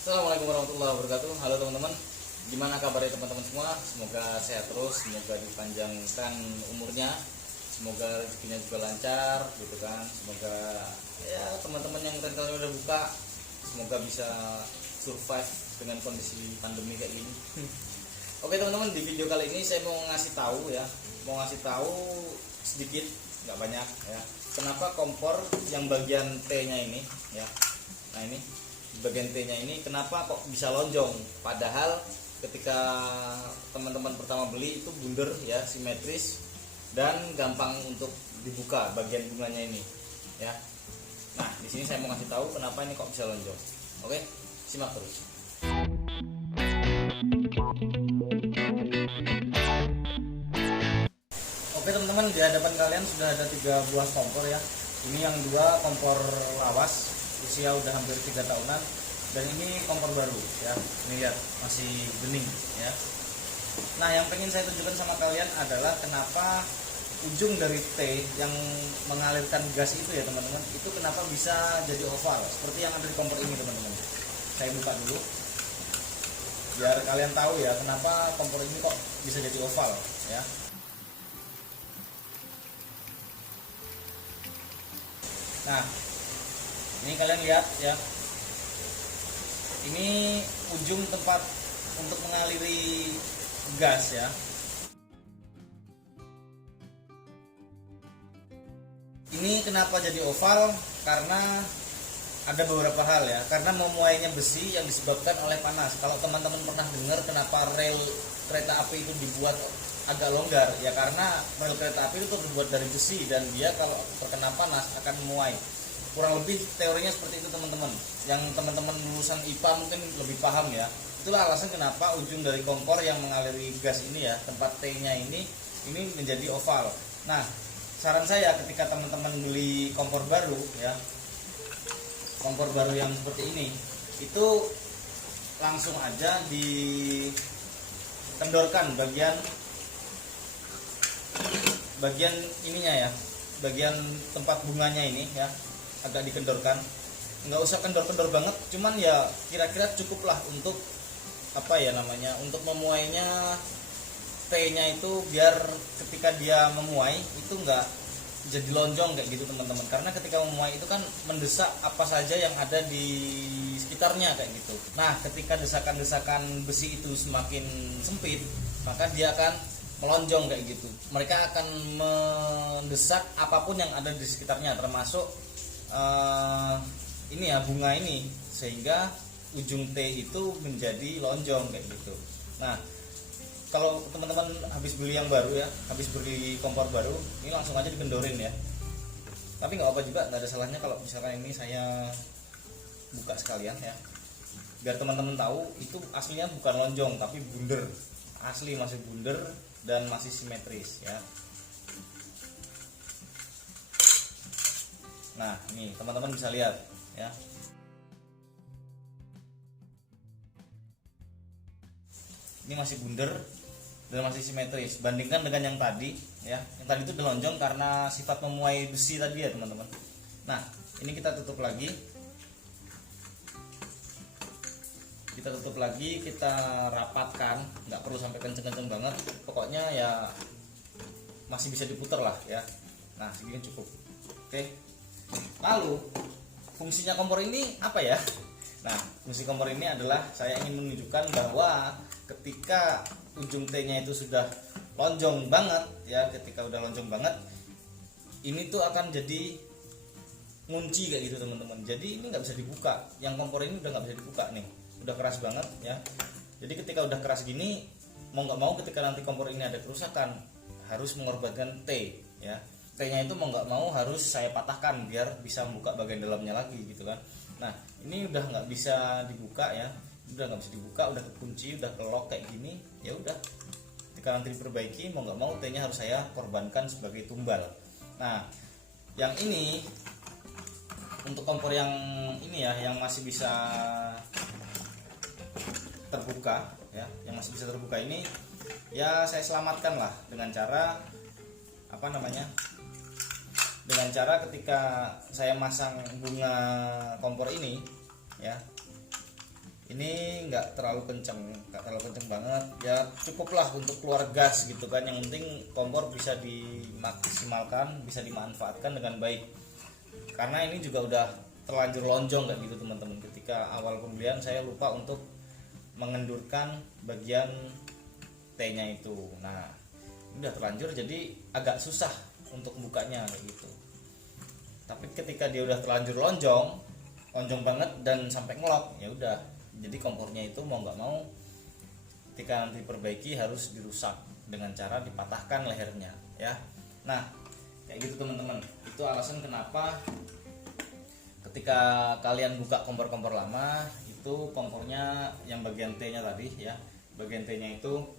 Assalamualaikum warahmatullahi wabarakatuh. Halo teman-teman, gimana kabarnya teman-teman semua? Semoga sehat terus, semoga dipanjangkan umurnya, semoga rezekinya juga lancar, gitu kan. Semoga ya teman-teman yang rentalnya udah buka, semoga bisa survive dengan kondisi pandemi kayak gini. Oke teman-teman, di video kali ini saya mau ngasih tahu ya, sedikit, nggak banyak ya. Kenapa kompor yang bagian T-nya ini ya, nah ini bagian T-nya ini kenapa kok bisa lonjong, padahal ketika teman-teman pertama beli itu bundar ya, simetris dan gampang untuk dibuka bagian bunganya ini ya. Nah di sini saya mau ngasih tahu kenapa ini kok bisa lonjong. Oke, simak terus. Oke teman-teman, di hadapan kalian sudah ada 3 buah kompor ya. Ini yang 2 kompor lawas, usia udah hampir 3 tahunan, dan ini kompor baru ya. Ini lihat masih bening ya. Nah yang pengen saya tunjukkan sama kalian adalah kenapa ujung dari T yang mengalirkan gas itu ya teman-teman, itu kenapa bisa jadi oval seperti yang ada di kompor ini teman-teman. Saya buka dulu biar kalian tahu ya kenapa kompor ini kok bisa jadi oval ya. Nah, ini kalian lihat ya. Ini ujung tempat untuk mengaliri gas ya. Ini kenapa jadi oval? Karena ada beberapa hal ya. Karena memuainya besi yang disebabkan oleh panas. Kalau teman-teman pernah dengar kenapa rel kereta api itu dibuat agak longgar ya, karena rel kereta api itu terbuat dari besi dan dia kalau terkena panas akan memuai. Kurang lebih teorinya seperti itu teman-teman. Yang teman-teman lulusan IPA mungkin lebih paham ya. Itulah alasan kenapa ujung dari kompor yang mengaliri gas ini ya, tempat T-nya ini menjadi oval. Nah, saran saya ketika teman-teman beli kompor baru ya, kompor baru yang seperti ini, itu langsung aja dikendorkan bagian ininya ya, bagian tempat bunganya ini ya, agak dikendorkan. Nggak usah kendor-kendor banget, cuman ya kira-kira cukup lah untuk apa ya namanya, untuk memuainya T-nya itu, biar ketika dia memuai itu nggak jadi lonjong kayak gitu teman-teman. Karena ketika memuai itu kan mendesak apa saja yang ada di sekitarnya kayak gitu. Nah ketika desakan-desakan besi itu semakin sempit, maka dia akan melonjong kayak gitu. Mereka akan mendesak apapun yang ada di sekitarnya, termasuk ini ya, bunga ini, sehingga ujung T itu menjadi lonjong kayak gitu. Nah kalau teman-teman habis beli yang baru ya, habis beli kompor baru, ini langsung aja dikendorin ya. Tapi nggak apa juga, nggak ada salahnya kalau misalkan ini saya buka sekalian ya, biar teman-teman tahu itu aslinya bukan lonjong tapi bundar, asli masih bundar dan masih simetris ya. Nah ini teman-teman bisa lihat ya, ini masih bundar dan masih simetris. Bandingkan dengan yang tadi ya, yang tadi itu delonjong karena sifat memuai besi tadi ya teman-teman. Nah ini kita tutup lagi, kita rapatkan, nggak perlu sampai kenceng-kenceng banget, pokoknya ya masih bisa diputar lah ya. Nah segini cukup. Oke, lalu fungsinya kompor ini apa ya? Nah fungsi kompor ini adalah saya ingin menunjukkan bahwa ketika ujung T-nya itu sudah lonjong banget ya, ketika udah lonjong banget, ini tuh akan jadi ngunci kayak gitu teman-teman. Jadi ini nggak bisa dibuka, yang kompor ini udah nggak bisa dibuka nih, udah keras banget ya. Jadi ketika udah keras gini, mau nggak mau ketika nanti kompor ini ada kerusakan, harus mengorbankan T ya. T-nya itu mau nggak mau harus saya patahkan biar bisa membuka bagian dalamnya lagi gitu kan. Nah ini udah nggak bisa dibuka ya, udah nggak bisa dibuka, udah kekunci, udah kelok kayak gini. Ya udah, ketika nanti diperbaiki, mau nggak mau T-nya harus saya korbankan sebagai tumbal. Nah yang ini untuk kompor yang ini ya, yang masih bisa terbuka ya, yang masih bisa terbuka ini ya, saya selamatkan lah dengan cara apa namanya, dengan cara ketika saya masang bunga kompor ini ya, ini nggak terlalu kenceng, banget ya, cukuplah untuk keluar gas gitu kan. Yang penting kompor bisa dimaksimalkan, bisa dimanfaatkan dengan baik, karena ini juga udah terlanjur lonjong kayak gitu teman-teman. Ketika awal pembelian saya lupa untuk mengendurkan bagian T-nya itu. Nah ini udah terlanjur jadi agak susah untuk bukanya kayak gitu. Tapi ketika dia udah terlanjur lonjong banget dan sampai ngelok, ya udah, jadi kompornya itu mau nggak mau ketika nanti diperbaiki harus dirusak dengan cara dipatahkan lehernya ya. Nah kayak gitu teman-teman, itu alasan kenapa ketika kalian buka kompor-kompor lama itu kompornya yang bagian T-nya tadi ya, bagian T-nya itu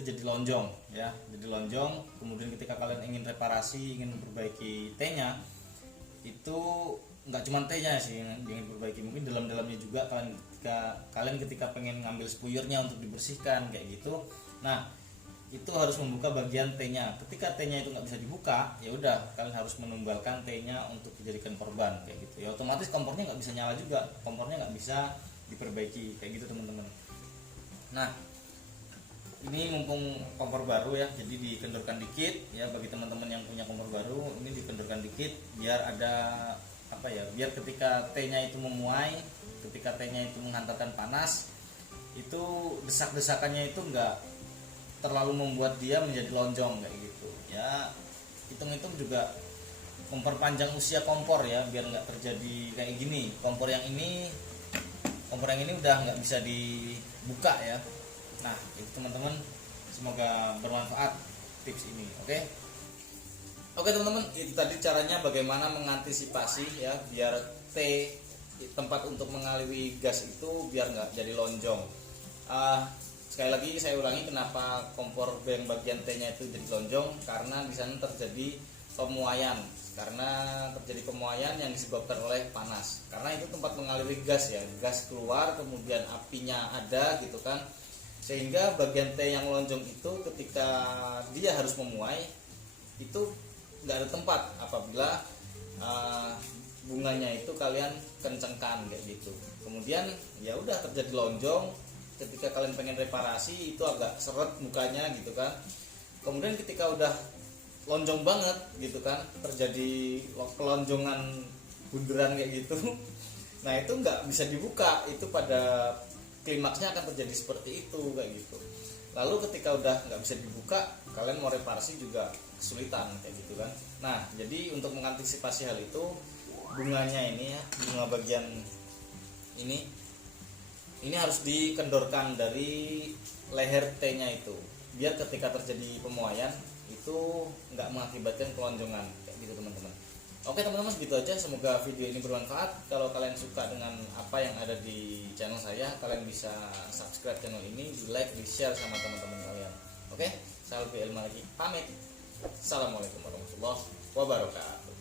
jadi lonjong ya, jadi lonjong. Kemudian ketika kalian ingin reparasi, ingin memperbaiki T-nya, itu nggak cuma T-nya sih yang ingin perbaiki, mungkin dalam-dalamnya juga kalian ketika pengen ngambil spuyurnya untuk dibersihkan kayak gitu. Nah itu harus membuka bagian T-nya. Ketika T-nya itu nggak bisa dibuka, ya udah kalian harus menumbalkan T-nya untuk dijadikan korban kayak gitu ya. Otomatis kompornya nggak bisa nyala juga, kompornya nggak bisa diperbaiki kayak gitu teman-teman. Nah ini mumpung kompor baru ya, jadi dikendorkan dikit ya. Bagi teman-teman yang punya kompor baru, ini dikendorkan dikit biar ada apa ya, biar ketika T-nya itu memuai, ketika T-nya itu menghantarkan panas, itu desak-desakannya itu enggak terlalu membuat dia menjadi lonjong kayak gitu ya. Hitung-hitung juga memperpanjang usia kompor ya, biar nggak terjadi kayak gini. Kompor yang ini udah nggak bisa dibuka ya. Nah itu teman-teman, semoga bermanfaat tips ini. Oke teman-teman, itu tadi caranya bagaimana mengantisipasi ya, biar tempat untuk mengaliri gas itu biar nggak jadi lonjong. Sekali lagi saya ulangi, kenapa kompor yang bagian T-nya itu jadi lonjong, karena di sana terjadi pemuaian, yang disebabkan oleh panas. Karena itu tempat mengaliri gas ya, gas keluar kemudian apinya ada gitu kan, sehingga bagian T yang lonjong itu ketika dia harus memuai itu nggak ada tempat apabila bunganya itu kalian kencengkan kayak gitu. Kemudian ya udah terjadi lonjong. Ketika kalian pengen reparasi itu agak seret mukanya gitu kan. Kemudian ketika udah lonjong banget gitu kan, terjadi kelonjongan bunderan kayak gitu. Nah itu nggak bisa dibuka, itu pada klimaksnya akan terjadi seperti itu kayak gitu. Lalu ketika udah nggak bisa dibuka, kalian mau reparasi juga kesulitan kayak gitu kan. Nah jadi untuk mengantisipasi hal itu, bunganya ini ya, bunga bagian ini harus dikendorkan dari leher T-nya itu, biar ketika terjadi pemuaian itu nggak mengakibatkan kelonjongan kayak gitu teman-teman. Oke teman-teman, gitu aja, semoga video ini bermanfaat. Kalau kalian suka dengan apa yang ada di channel saya, kalian bisa subscribe channel ini, di like, di share sama teman-teman kalian. Oke, saya Alfi Elmaliki pamit. Assalamualaikum warahmatullahi wabarakatuh.